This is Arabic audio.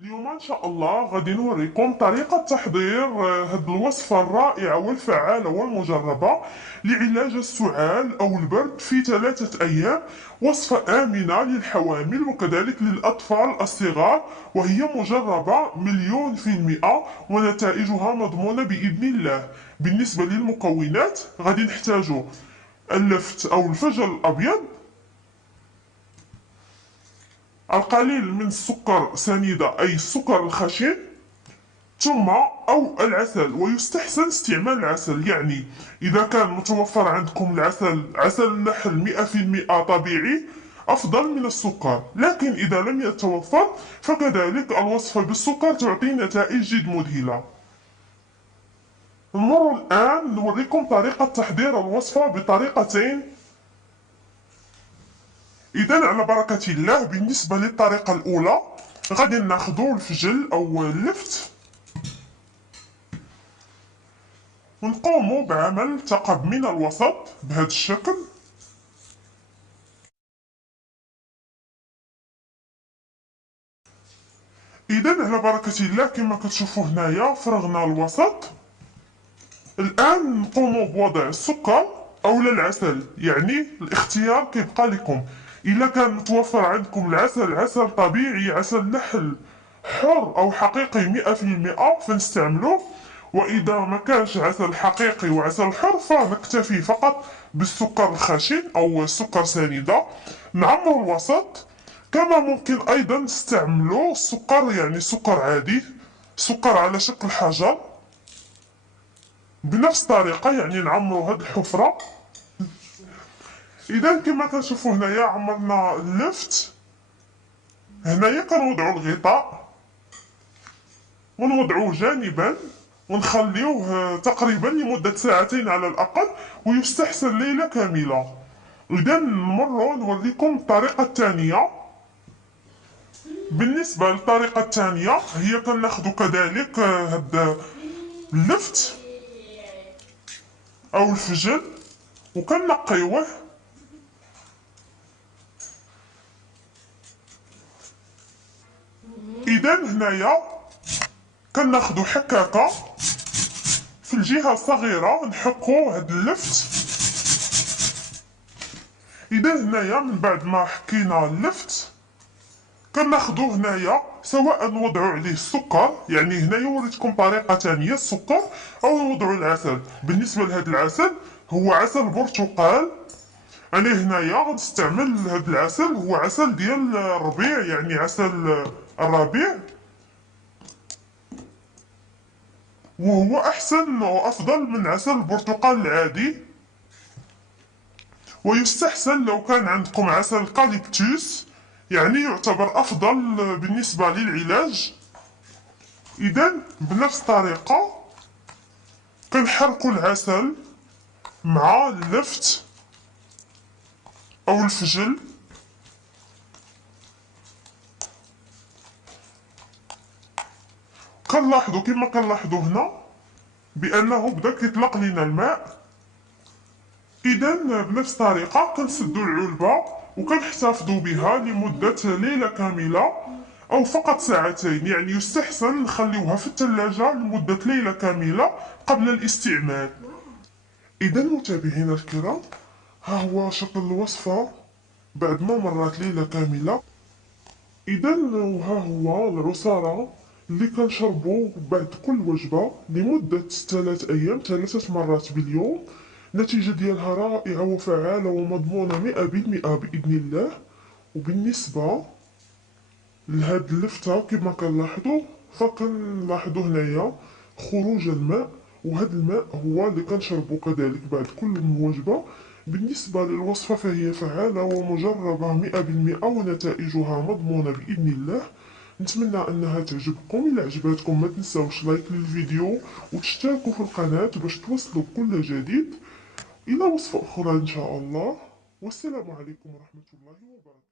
اليوم ان شاء الله غادي نوريكم طريقة تحضير هاد الوصفة الرائعة والفعالة والمجربة لعلاج السعال او البرد في 3 ايام. وصفة امنة للحوامل وكذلك للاطفال الصغار، وهي مجربة 100% ونتائجها مضمونة باذن الله. بالنسبة للمكونات غادي نحتاجو اللفت او الفجل الابيض، القليل من السكر سنيدة أي السكر الخشن، ثم أو العسل. ويستحسن استعمال العسل، يعني إذا كان متوفر عندكم العسل، عسل النحل 100% طبيعي، أفضل من السكر. لكن إذا لم يتوفر فكذلك الوصفة بالسكر تعطي نتائج جد مذهلة. نمر الآن نوريكم طريقة تحضير الوصفة بطريقتين. إذا على بركة الله، بالنسبة للطريقة الأولى غادي ناخدو الفجل أو اللفت ونقومو بعمل ثقب من الوسط بهذا الشكل. إذا على بركة الله كما كتشوفوا هنايا فرغنا الوسط. الآن نقومو بوضع السكر أو العسل، يعني الاختيار كيبقى لكم. إلا كان متوفر عندكم العسل، عسل طبيعي، عسل نحل حر أو حقيقي 100% فنستعملوه. وإذا ما كانش عسل حقيقي وعسل حر فنكتفي فقط بالسكر الخشن أو السكر سنيدة. نعمر الوسط. كما ممكن أيضا نستعملو السكر، يعني سكر عادي، سكر على شكل حجر، بنفس الطريقة، يعني نعمرو هاد الحفرة. إذا كما كنشوفو هنايا عمرنا اللفت. هنايا كنوضعو الغطاء ونوضعوه جانبا ونخليوه تقريبا لمدة ساعتين على الأقل، ويستحسن ليلة كاملة. إذا نمرو نوريكم الطريقة الثانية. بالنسبة للطريقة الثانية هي كناخدو كذلك هاد اللفت أو الفجل وكنقيوه. إذا هنايا كناخدو حكاكة في الجهة الصغيرة نحكو هاد اللفت. إذا هنايا من بعد ما حكينا اللفت كناخدو هنايا سواء نوضعو عليه السكر، يعني هنايا وريتكم طريقة تانية السكر، أو نوضعو العسل. بالنسبة لهاد العسل هو عسل برتقال. أنا هنايا غنستعمل هاد العسل، هو عسل ديال الربيع، يعني عسل الربيع، وهو أحسن وأفضل من عسل البرتقال العادي. ويستحسن لو كان عندكم عسل كاليبتوس، يعني يعتبر أفضل بالنسبة للعلاج. إذا بنفس الطريقة كنحركو العسل مع اللفت أو الفجل. كنلاحظو كما كنلاحظو هنا بأنه بدا كيطلق لينا الماء. إذا بنفس الطريقة كنسدو العلبة وكنحتفظوا بها لمدة ليلة كاملة أو فقط ساعتين، يعني يستحسن نخليوها في الثلاجة لمدة ليلة كاملة قبل الاستعمال. إذا متابعينا الكرام، ها هو شكل الوصفة بعد ما مرت ليلة كاملة. إذا ها هو العصارة اللي كنشربو بعد كل وجبة لمدة 3 أيام 3 مرات باليوم. النتيجة ديالها رائعة وفعالة ومضمونة 100% بإذن الله. وبالنسبة لهاد اللفتة كما كنلاحظو فكنلاحظو هنايا خروج الماء، وهذا الماء هو اللي كنشربو كذلك بعد كل وجبة. بالنسبة للوصفة فهي فعالة ومجربة 100% ونتائجها مضمونة بإذن الله. نتمنى انها تعجبكم. الى عجبتكم ما تنساوش لايك للفيديو وتشتركوا في القناة باش توصلوا بكل جديد. الى وصفة اخرى ان شاء الله، والسلام عليكم ورحمة الله وبركاته.